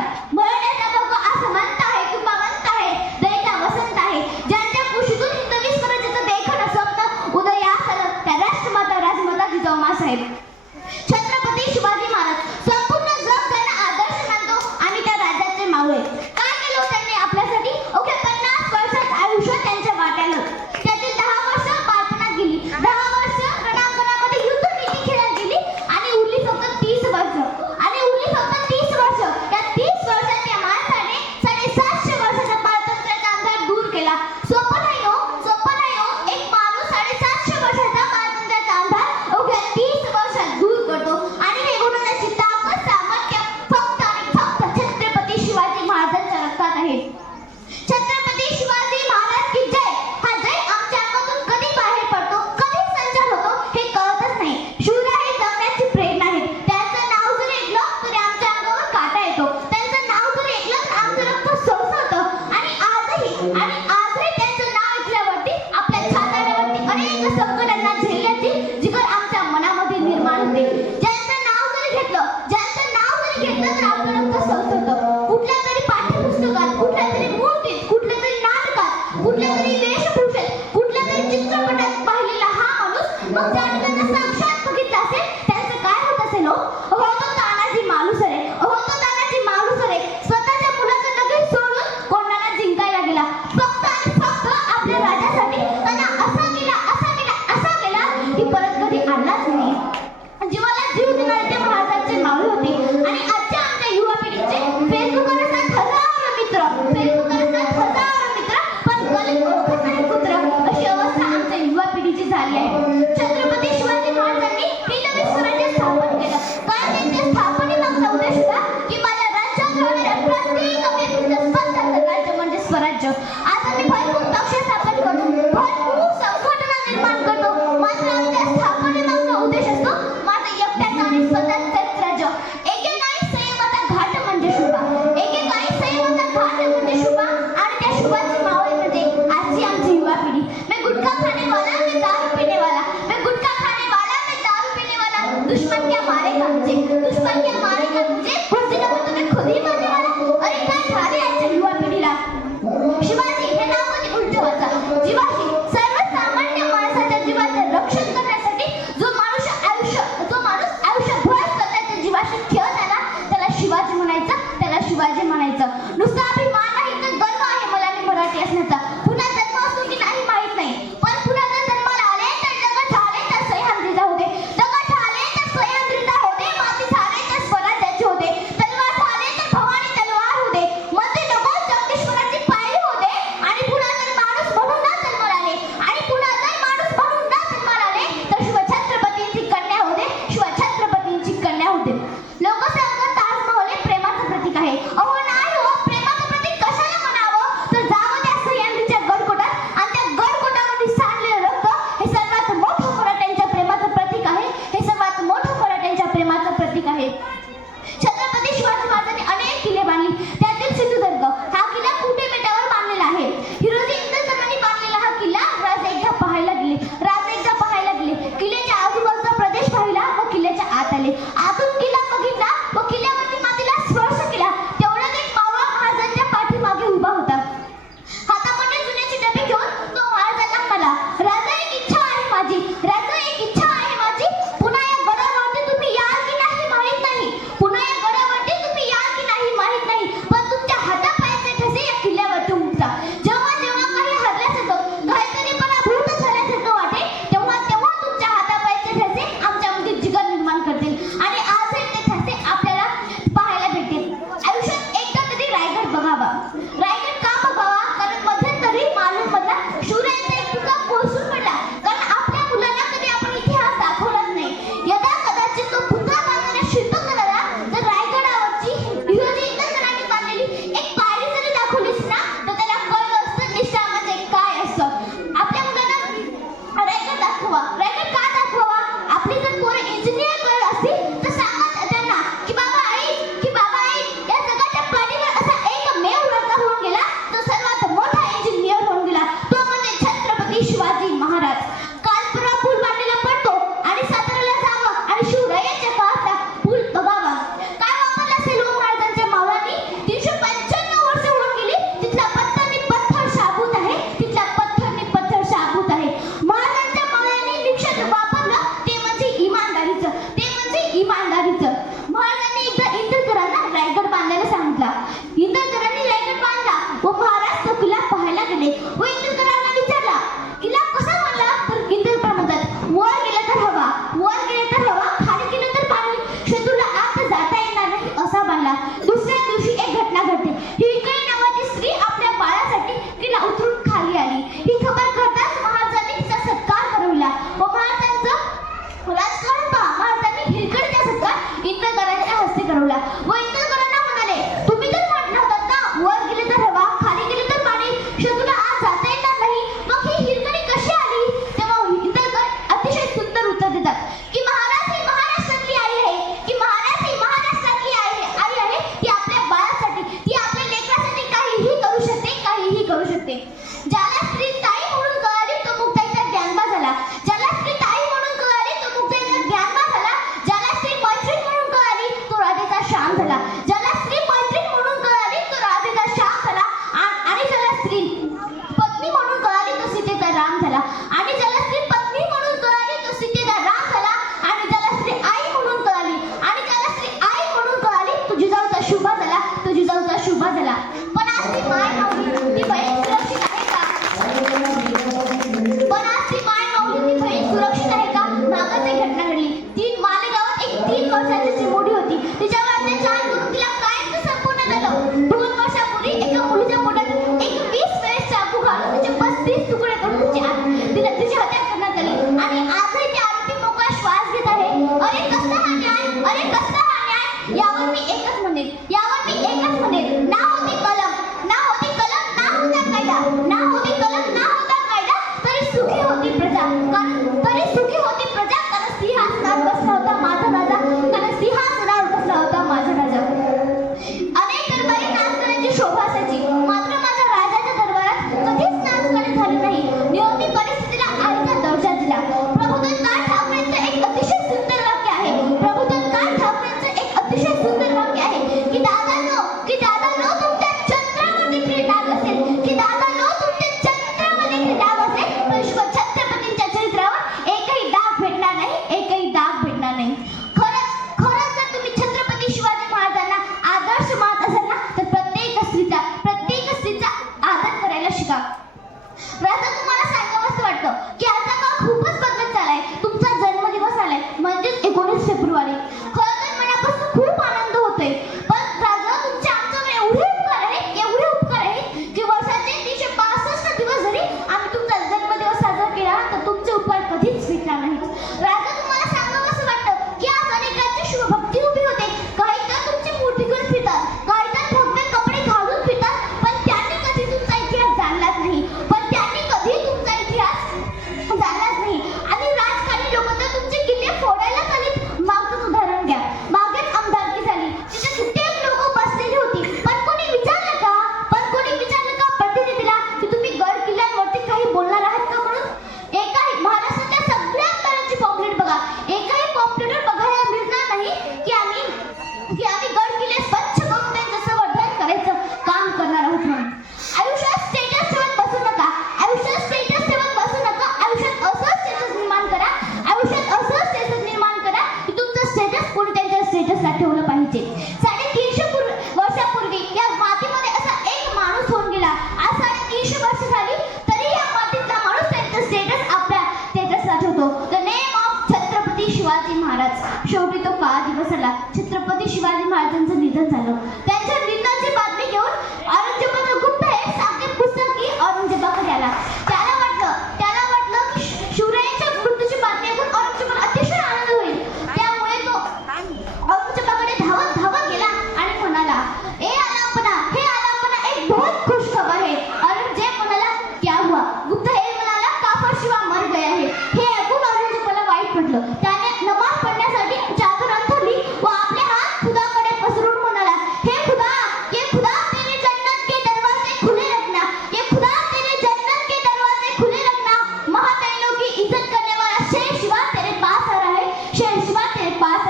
म्हणतात मराठ्याचा बघ असमंत आहे, तुपावंत आहे, दैता वसंत आहे, ज्यांच्या कुशीतून हिंदवी स्वराज्याचं देखणं स्वप्न उदयास आलं त्या राष्ट्रमाता राजमाता जिजाऊ माँसाहेब. छत्रपती शिवाजी महाराज संपूर्ण जग त्यांना आदर्श मानतो आणि त्या राज्याचे मावळे. काय केलं त्यांनी आपल्यासाठी? ओके 50 वर्षात आयुष्य त्यांच्या वाट्याला. त्यातील 10 वर्ष बाळपणात गेली, 10 वर्ष रणांगणामध्ये युद्धनीती खेळत गेली आणि उरली फक्त 30 वर्ष. आणि उरली फक्त 30 वर्ष. त्या 30 वर्षात त्या माणसाने 750 वर्षाचा पारतंत्र्याचा अंधार दूर केला. सोपं नाही हो, सोपं नाही हो. एक माणूस 750 वर्षाचा पारतंत्र्याचा अंधार अवघ्या 30 वर्षात दूर करतो. आणि हे गुणांची ताकद सामर्थ्य फक्त आणि फक्त छत्रपती शिवाजी महाराजांच्या रक्तात आहे. छत्रपती शिवाजी महाराज की जय. हा जय आमच्या अंगातून कधी बाहेर पडतो, कधी संचार होतो हे कळतच नाही. शूर हे जगण्याची प्रेरणा आहे. त्यांचं नाव जर ऐकलं तरी आमच्या अंगावर काटा येतो. त्यांचं नाव जर ऐकलं तर आमचं रक्त सळसळतं. आणि आजही त्यांचं नाव ऐकल्यावरती आपल्या छातीवरती अनेक संकटांना झेलण्याची जिगर आमच्या मनामध्ये निर्माण होते. ज्यांचं नाव जरी घेतलं तर आपलं रक्त सळसळतं. कुठल्या तरी पाठ्यपुस्तकात, कुठल्या तरी मूर्तीत, कुठल्या तरी नाटकात, कुठल्या तरी वेशभूषेत, कुठल्या तरी चित्रपटात पाहिलेला हा माणूस मग ज्या ठिकाणी साक्षात बघितला असेल त्यांचं काय होत असेल हो? हो तो तानाजी मालुसरे, हो तो तानाजी मालुसरे स्वतःच्या मुलाचं नगर सोडून कोणाला जिंकायला गेला. फक्त आणि फक्त आपल्या राजासाठी त्यांना असा केला की परत कधी आलाच नाही. जीवाला जीव देणारे ते महाराजांचे मावळे होते. आणि आजच्या आमच्या युवा पिढीचे फेसबुकवर असतात हजारो मित्र, पण गलित ओळखत नाही कुत्र. अशी अवस्था आमच्या युवा पिढीची झाली आहे. छत्रपती शिवाजी महाराजांनी हिंदवी स्वराज्य स्थापन केलं. कारण त्यांच्या स्थापनेमागचा उद्देश होता की माझ्या राज्यात राहणाऱ्या प्रत्येक व्यक्तीचं स्वतःचं राज्य म्हणजे स्वराज्य. आज आम्ही भरपूर पक्ष स्थापन करतो, भरपूर संघटना निर्माण करतो, मात्र आमच्या स्थापनेमागचा उद्देश असतो माझं एकट्याचं आणि स्वतःचं राज्य. एकेकाळी संयमाचा घाट म्हणजे शुभा, एकेकाळी संयमाचा घाट म्हणजे शुभा आणि त्या शुभाची मावळे म्हणजे आजची आमची युवा पिढी. मैं गुटखा खाने वाला, मैं दारू पीने वाला, मैं गुटखा खाने वाला, मैं दारू पीने वाला, दुश्मन क्या मारेगा मुझे, दुश्मन क्या मारेगा मुझे, जिंदा मैं तुम्हें खुद ही मारने वाला. अरे काय झाले आजच्या युवा पिढीला? शिवाजी हे नाव कधी उलटं वाचा. जीवाशी सर्वसामान्य माणसाच्या जीवाचं रक्षण करण्यासाठी जो माणूस आयुष्यभर स्वतःच्या जीवाशी खेळत आला त्याला शिवाजी म्हणायचं. नुसता अभिमान नाही तर गर्व आहे मला मी मराठी असण्याचा. पुन्हा जन्म असतो की नाही माहित नाही, पण पुन्हा जर जन्माला आले तर दगड झाले तर सह्याद्रीचा होते, दगड झाले तर सह्याद्रीचा होते, माती झाले तर स्वराज्याचे होते, तलवार झाले तर भवानी तलवार होते, मध्ये नको जगदीश्वराची पायरी होते. आणि पुन्हा जर माणूस म्हणून ना जन्माला आले तर शिवछत्रपतींची कन्या होते. लोक सांगतात ताजमहल हे प्रेमाचं प्रतीक आहे. अहो नाही हो, प्रेमाचं प्रतीक कशाला म्हणावं? तर जावं त्या सह्याद्रीच्या गडकोटात आणि त्या गडकोटामध्ये सांडलेलं रक्त हे सर्वात मोठं मराठ्यांच्या प्रेमाचं प्रतीक आहे. हे सर्वात मोठं मराठ्यांच्या प्रेमाचं प्रतीक आहे. छत्रपती शिवाजी महाराजांनी अनेक किल्ले बांधले. त्यातील सिंधुदुर्ग हा किल्ला कुठे बेटावर बांधलेला आहे. हिरोजी इंग्रजांनी बांधलेला हा किल्ला राजे एकदा पाहायला गेले. किल्ल्याच्या आजूबाजूचा प्रदेश पाहिला व किल्ल्याच्या आत आले. आतून किल्ला बघितला व किल्ल्यावरती मातीला स्पर्श केला. तेवढ्यात एक मावळा महाराजांच्या पाठीमागे उभा होता. हातामध्ये जुन्याची डबी घेऊन तो महाराजांना म्हणाला, राजा एक इच्छा आहे माझी, पुन्हा या गडावरती तुम्ही याल की नाही माहित नाही, पण तुमच्या हातापायाचे ठसे या किल्ल्यावरती उमटा. जेव्हा काही हरल्यास येतं, काहीतरी पराभूत झाल्यासारखं वाटे, तेव्हा तुमच्या हातापायाचे ठसे आमच्यामध्ये जिगर निर्माण करतील. आणि आजही ते ठसे आपल्याला पाहायला भेटतील. आयुष्यात एकदा तरी रायगड बघावा. रायगड का बघावा? कारण मध्यंतरी मालवणमधला शूरांचा एक तुका कोसळून पडला. कारण आपल्या मुलांना कधी आपण इतिहास दाखवलाच नाही. यदा कदाचित तो पुतळा बांधणाऱ्या शिल्पकलाला जर रायगडावरची हिरोजी इंग्रजांनी बांधलेली एक पायरी जरी दाखवलीस ना तर त्याला कळलं असतं निष्ठा म्हणजे काय असतं. आपल्या मुलांना रायगड दाखवा. रायगड का दाखवावा? आपली जर पोरं इंजिनियर करत असतील तर सांगा त्यांना की बाबा आई या जगाच्या पाठीवर असा एकमेव रस्ता होऊन शुभा झाला. पण आज ती माय माऊली ती बहीण सुरक्षित आहे का? पण आज ती माय माऊली ती बहीण सुरक्षित आहे का? मागच एक घटना घडली. ती मालेगावात एक 3 वर्षाची चिमुरडी होती. तिच्यावर अत्याचार करून तिला कायमचं संपूर्ण झालं. 2 वर्षापूर्वी एका मुलीच्या पोटात एक 20 वेळेस चाकू घालून तिचे 35 तुकडे करून तिची हत्या करण्यात आली. आणि आजही ती आरोपी मोकळा श्वास घेत आहे. अरे कसला हा न्याय, अरे कसला हा न्याय. यावर मी एकच म्हणेन, ना होती कलम, ना होती कायदा, ना होती कलम, ना होता कायदा, तरी सुखी होती प्रजा. कारण सिंहासनावर बसला होता माझा राजा. अनेक दरबारी नाच करण्याची शोभा असायची, मात्र माझ्या राजाच्या दरबारात कधीच नाच करणे झाले नाही. नियती परिस्थितीला आईचा दर्जा दिला. प्रभुदत्त ठाकरेंचं एक अतिशय सुंदर वाक्य आहे, की दादानो तुमच्या चंद्रावरती फिर डाग असेल, पण छत्रपतींच्या चरित्रावर एकही डाग भेटणार नाही. खरंच जर तुम्ही छत्रपती शिवाजी महाराजांना आदर्श मानत असाल ना, तर प्रत्येक स्त्रीचा आदर करायला शिका. राजा तुम्हाला सांगावंसं वाटतं की आता काळ खूपच बदलत चाललाय. तुमचा जन्मदिवस आलाय, म्हणजेच 19 फेब्रुवारी. खरं तर मनापासून खूप आनंद होतोय. पण राजा तुमचे आमच्यावर एवढे उपकार आहेत की वर्षाचे 365 दिवस जरी आम्ही तुमचा जन्मदिवस साजरा केला तर तुमचे उपकार कधीच फिटणार नाहीत. राजा तुम्हाला सांगावंसं वाटतं की आज अनेकांची शुभभक्ती उभी होते. काही तर तुमची मूर्ती घेऊन फिरतात, काही तर भव्य कपडे घालून फिरतात, पण त्यांनी कधी तुमचा इतिहास जाणलाच नाही. आणि राजकारणी लोक तर तुमचे किल्ले फोडायला चालीत. मागचं उदाहरण घ्या. मागेच आमदारकी झाली, तिथे कित्येक लोक बसलेली होती. पण कोणी विचारलं का प्रतिनिधीला की तुम्ही गड किल्ल्यांवरती काही बोलणार आहात का म्हणून? एकाही महाराष्ट्राच्या सगळ्या आमदारांची पॉम्पलेट बघा, एकाही पॉम्पलेटवर बघायला मिळणार नाही की आम्ही गड किल्ले स्वच्छ करून त्यांचं संवर्धन करायचं काम करणार आहोत म्हणून. आयुष्यात स्टेटस ठेवत बसू नका. आयुष्यात असं स्टेटस निर्माण करा की तुमचं स्टेटस कोणी त्यांच्या स्टेटसला ठेवलं पाहिजे. 350 वर्षापूर्वी या मातीमध्ये असा एक माणूस होऊन गेला. आज 350 वर्ष झाली तरी या मातीतला माणूस त्यांचा स्टेटस आपल्या स्टेटसला ठेवतो. The name of Chhatrapati Shivaji Maharaj. शेवटी तो काळा दिवस आला. छत्रपती शिवाजी महाराजांचं निधन झालं. त्यांच्या निधनाची बातमी घेऊन औरंगजेबाचा गुप्त हे साकेत पुस्तकी औरंगजेबाकडे आला. त्याला वाटलं की शिवरायांच्या मृत्यूची बातमी ऐकून औरंगजेबाला अतिशय आनंद होईल. त्यामुळे तो औरंगजेबाकडे धावत गेला आणि म्हणाला, हे आलापना एक बहुत खुश खबर है. औरंगजेब म्हणाला, क्या हुआ? गुप्त हे म्हणाला, काफर शिवा मर गया है. हे ऐकून औरंगजेबाला वाईट वाटलं. त्याने नमाज पढण्यासाठी चादर अंथरली व आपले हात खुदाकडे पसरून म्हणाला, हे खुदा तेरे जन्नत के दरवाजे खुले रखना, ये खुदा तेरे जन्नत के दरवाजे खुले रखना. महादैनों की इज्जत करने वाला शेर शिवा तेरे पास आ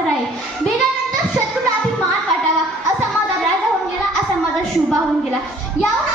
रहा है. वेदानंतर शत्रूला अभिमान वाटावा असा माझा राजा होऊन गेला, असा माझा शुभा होऊन गेला. यावर